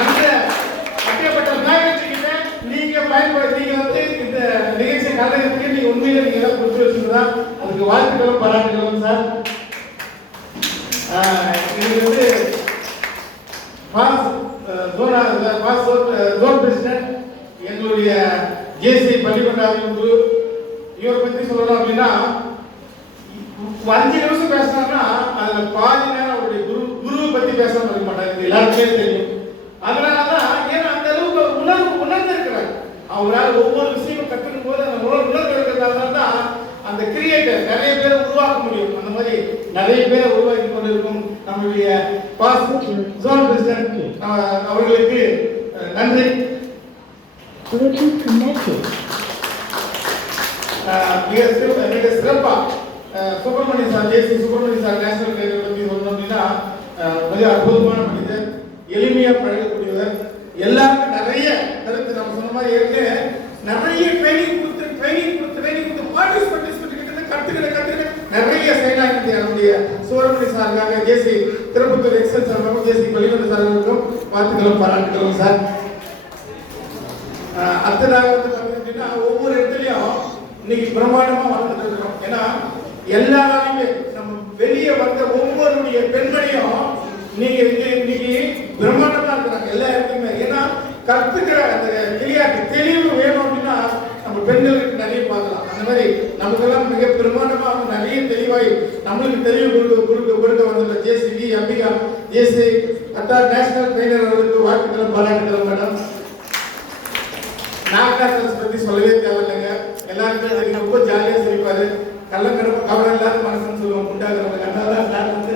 அந்த அப்படிப்பட்ட மேகத்துக்கிட்ட நீங்க பயன்படுத்தி நீங்க வந்து இந்த நிகழ்ச்சி கலைஞருக்கு நீங்க உண்மையில நீங்க எல்லாம் கொடுத்து வச்சுருந்தா அதுக்கு வாழ்த்துக்களும் பாராட்டுகளும் சார். இது வந்து ஜோன் பிரசிடென்ட் எங்களுடைய ஜேசி பள்ளிக்கொண்டாவின் குரு. இவரை பற்றி சொல்லணும் அப்படின்னா 5 நிமிஷம் பேசினார்னா அதுல பாதி நேரம் அவருடைய குருவை பத்தி பேசாம இருக்க மாட்டாங்க, எல்லாருக்குமே தெரியும். அதனாலதான் ஏன்னா அந்த அளவுக்கு உணர்ந்து இருக்கிறார். அவரால் ஒவ்வொரு விஷயமும் கற்றுக்கும் போது அந்த உணர்ந்து இருக்கிறதால தான் அந்த கிரியேட்டர் நிறைய பேரை உருவாக்க முடியும். அந்த மாதிரி நிறைய பேரை உருவாக்கி கொண்டிருக்கும் நம்மளுடைய ஜோன் பிரசிடென்ட் அவர்களுக்கு நன்றி. மிக சிறப்பா சுப்பிரமணிய சார், ஜேசி சுப்பிரமணிய சார் நேஷனல் ட்ரெயினர் பற்றி சொல்லணும் அப்படின்னா மிக அற்புதமான மனிதர், எளிமையா பழகக்கூடியவர், எல்லாருக்கும் நிறைய கருத்து நம்ம சொன்ன மாதிரி ஏற்கனவே நிறைய ட்ரைனிங் கொடுத்து பார்ட்டிசிபேட் கத்துக்கிட்ட நிறைய செயலாக்கி நம்முடைய சுப்பிரமணிய சாருக்காக ஜேசி திருப்பத்தூர் எக்ஸல் சார், ஜேசி பள்ளிக்கொண்டு சார்களுக்கும் வாழ்த்துக்களும் பாராட்டுகளும் சார். அடுத்ததாக வந்து பார்த்தீங்கன்னா ஒவ்வொரு இடத்துலையும் இன்னைக்கு பிரம்மாண்டமா வளர்ந்துட்டு இருக்கிறோம். ஏன்னா எல்லாருமே நம்ம வெளியே வந்த ஒவ்வொருடைய பெண்மணியும் நீங்க இன்னைக்கு பிரம்மாண்டமா இருக்கிறாங்க எல்லா இடத்துலையுமே. ஏன்னா கத்துக்கிற அந்த விளையாட்டு தெளிவு வேணும் அப்படின்னா நம்ம பெண்களுக்கு நிறைய பார்க்கலாம். அந்த மாதிரி நமக்கெல்லாம் மிக பிரம்மாண்டமா நிறைய தெளிவாய் நம்மளுக்கு தெளிவு கொடுக்க வந்துள்ள ஜேசி அம்பிகா ஜேசி கத்தார் நேஷனல் ட்ரெயினர் அவர்களுக்கு வாழ்த்துக்களும் பாராட்டுகளும் மேடம். நாகராஜ் பத்தி சொல்லவே தேவையில்லைங்க, எல்லாருமே ரொம்ப ஜாலியா சிரிப்பாரு. கள்ளக்கடமை கவலை இல்லாத மனசுன்னு சொல்லுவோம். உண்டாகிறவங்க கண்டாதான் சார் வந்து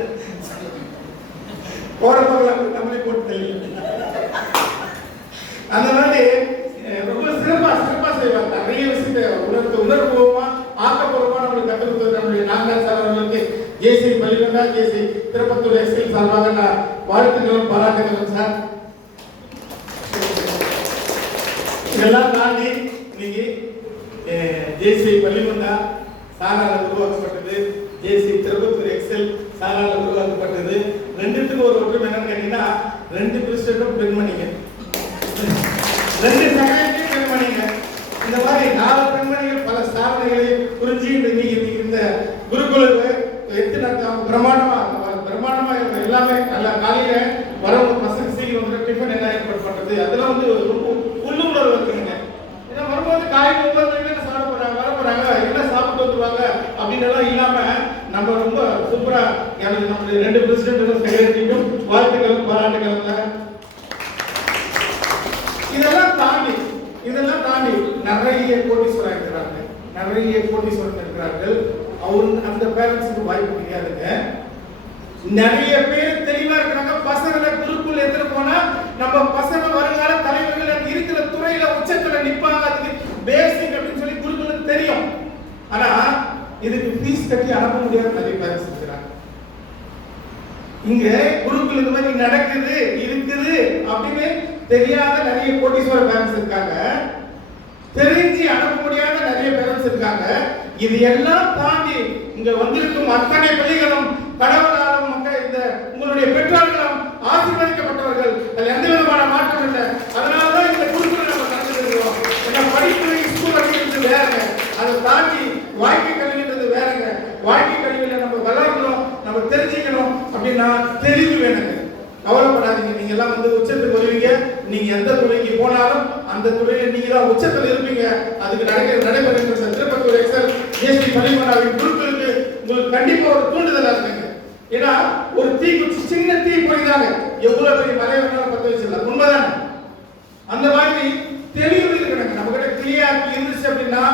போறப்ப நம்மளே போட்டு தெரியும். அந்த மாதிரி ரொம்ப சிறப்பா செய்வாங்க. நிறைய விஷயத்தை உணர்வுபூர்வமா ஆக்கப்பூர்வமா நம்மளுக்கு கற்றுக் கொடுத்தது நம்மளுடைய நாகராஜ் சார் அவர்களுக்கு ஜேசி பள்ளிக்கொண்டா ஜேசி திருப்பத்தூர் எக்ஸல் சார்பாக நான் வாழ்த்துக்களும் பாராட்டுகளும் சார். இதெல்லாம் தாண்டி இன்னைக்கு ஜேசி பள்ளிக்கொண்டா சாரால் உருவாக்கப்பட்டது, ஜேசி திருப்பத்தூர் எக்ஸல் சாரால் உருவாக்கப்பட்டது. ரெண்டுத்துக்கும் ஒரு ஒற்றுமை என்னன்னு கேட்டீங்கன்னா 2 பிரசிடென்ட்டும் பெண்மணிங்க, 2 செக்ரட்டரியும் பெண்மணிங்க. இந்த மாதிரி 4 பெண்மணிகள் பல சாதனைகளை புரிஞ்சு இன்னைக்கு இந்த குருகுலவை எடுத்து நடத்தாம பிரம்மாண்டமா எல்லாமே நல்லா காலையில வரவங்க பசங்க சீக்கிரம் வந்து டிஃபன் என்ன ஏற்பாடு பண்றது அதெல்லாம் வந்து ரொம்ப உள்ளுணர்வு இருக்குங்க. ஏன்னா வரும்போது காலையில் 9 மணிக்கு சாப்பிட போறாங்க, வர போறாங்க, என்ன சாப்பிட்டு வந்துருவாங்க அப்படின்னு எல்லாம் இல்லாம நம்ம ரொம்ப சூப்பரா நம்மளுடைய 2 பிரசிடென்ட்டும் செக்ரட்டரிக்கும் வாழ்த்துக்களும் பாராட்டுகளும். இதெல்லாம் தாண்டி நிறைய கோட்டீஸ்வரர் இருக்கிறார்கள். அந்த பேரண்ட்ஸுக்கு வாய்ப்பு கிடையாதுங்க. நிறைய பேர் தெளிவா இருக்கிறாங்க. பசங்களை குருக்குள் எடுத்துட்டு போனா நம்ம பசங்க வருங்கால தலைவர்கள் இருக்கிற துறையில உச்சத்துல நிப்பாங்க. அதுக்கு பேசிக் அப்படின்னு சொல்லி குருக்குளுக்கு தெரியும். ஆனா இதுக்கு ஃபீஸ் கட்டி அனுப்ப முடியாத நிறைய பேரண்ட்ஸ் இருக்கிறாங்க. இங்க குருக்குள் இந்த மாதிரி நடக்குது இருக்குது அப்படின்னு தெரியாத நிறைய கோட்டீஸ்வர பேரண்ட்ஸ் இருக்காங்க. தெரிஞ்சு அனுப்ப முடியாத நிறைய பேரண்ட்ஸ் இருக்காங்க. இது எல்லாம் தாண்டி இங்க வந்திருக்கும் அத்தனை பள்ளிகளும் கடவுளாலும் இந்த உங்களுடைய பெற்றோர்களும் ஆசீர்வதிக்கப்பட்டவர்கள். அதில் எந்த விதமான மாற்றம் இல்லை. அதனாலதான் இந்த குருகுல நம்ம நடந்துருக்கிறோம். ஏன்னா படிப்பு ஸ்கூல் அப்படிங்கிறது வேறங்க, அதை தாண்டி வாழ்க்கை கல்வின்றது வேறங்க. வாழ்க்கை கல்வியில நம்ம வளரணும், நம்ம தெரிஞ்சுக்கணும் அப்படின்னா தெளிவு வேணுங்க. கவலைப்படாதீங்க, நீங்க எல்லாம் வந்து உச்சத்துக்கு வருவீங்க. நீங்க எந்த துறைக்கு போனாலும் அந்த துறையில நீங்க தான் உச்சத்தில் இருப்பீங்க. அதுக்கு நடைபெறுகின்ற திருப்பத்தூர் எக்ஸல் ஜேசி பள்ளிக்கொண்டாவின் குருக்களுக்கு உங்களுக்கு கண்டிப்பா ஒரு தூண்டுதலா இருக்குங்க. ஏன்னா ஒரு தீக்குச்சி சின்ன தீ போய்தாங்க எவ்வளவு பெரிய மலை வேணாலும் பத்த வச்சிடலாம், உண்மைதானே? அந்த மாதிரி தெளிவு இருக்கணுங்க. நம்ம கிட்ட கிளியாரிட்டி இருந்துச்சு அப்படின்னா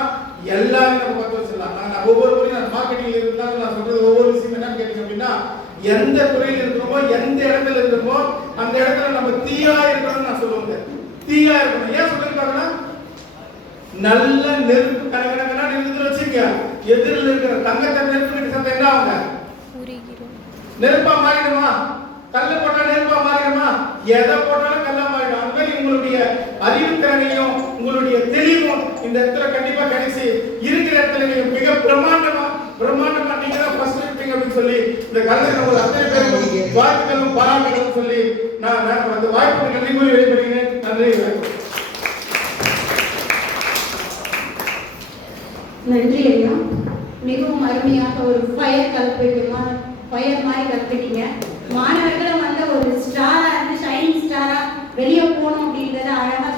எல்லாரும் நம்ம பத்த வச்சிடலாம். நான் ஒவ்வொரு முறையும் நான் மார்க்கெட்டிங்ல இருந்தாலும் நான் சொல்றது ஒவ்வொரு விஷயம் என்னன்னு கேட்டீங்க அப்படின்னா எந்த துறையில் இருக்கிறோமோ எந்த இடத்துல இருக்கிறோமோ அந்த இடத்துல நம்ம தீயா இருக்கணும்னு நான் சொல்லுவேங்க. தீயா இருக்கணும். ஏன் சொல்லிருக்காங்கன்னா நல்ல நெருப்பு கணக்கணக்கனா நெருப்புல வச்சுங்க. எதிரில் இருக்கிற தங்கத்தை நெருப்பு சந்தை என்ன ஆகுங்க? நெருப்பா மாறிடுமா? கல்ல போட்டா நெருப்பா மாறிடுமா? எதை போட்டாலும் கல்லா மாறிடும். அந்த மாதிரி உங்களுடைய அறிவுத்திறனையும் உங்களுடைய தெளிவும் இந்த இடத்துல கண்டிப்பா கிடைச்சி இருக்கிற இடத்துல நீங்க மிக பிரம்மாண்டமா நீங்க தான் ஃபர்ஸ்ட் இருப்பீங்க அப்படின்னு சொல்லி இந்த கலைஞர்கள் அத்தனை பேருக்கும் வாழ்த்துக்களும் பாராட்டுகளும் சொல்லி நான் அந்த வாய்ப்புக்கு நன்றி கூறி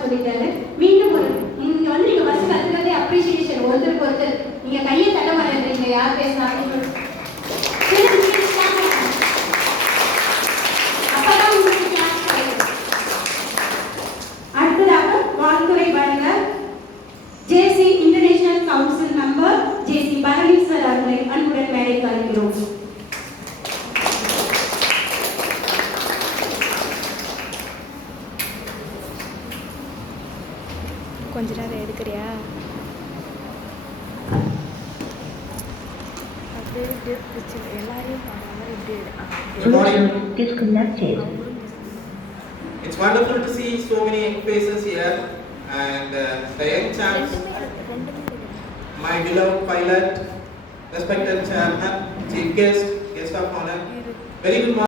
சொல்லிட்டாரு. மீண்டும் ஒரு நீங்க வந்து நீங்க ஃபர்ஸ்ட் கத்துக்கிறதே அப்ரிசியேஷன், ஒருத்தருக்கு ஒருத்தர். நீங்க கையை தட்ட மாட்டேன்றீங்க யார் பேசினாலும். அப்பதான் உங்களுக்கு கிளாஸ் கிடைக்கும். அடுத்ததாக வாழ்த்துறை வழங்க ஜேசி இன்டர்நேஷனல் கவுன்சில் மெம்பர் ஜேசி பரமேஸ்வர் அவர்களை அன்புடன் மேடைக்கு அழைக்கிறோம். கொஞ்ச நேரம் எடுக்கிறியா? எல்லாரையும் Good morning. Disconnected. It's wonderful to see so many young faces here, and the young champs, my beloved pilot, respected chairman, chief guest of honor. Very good morning.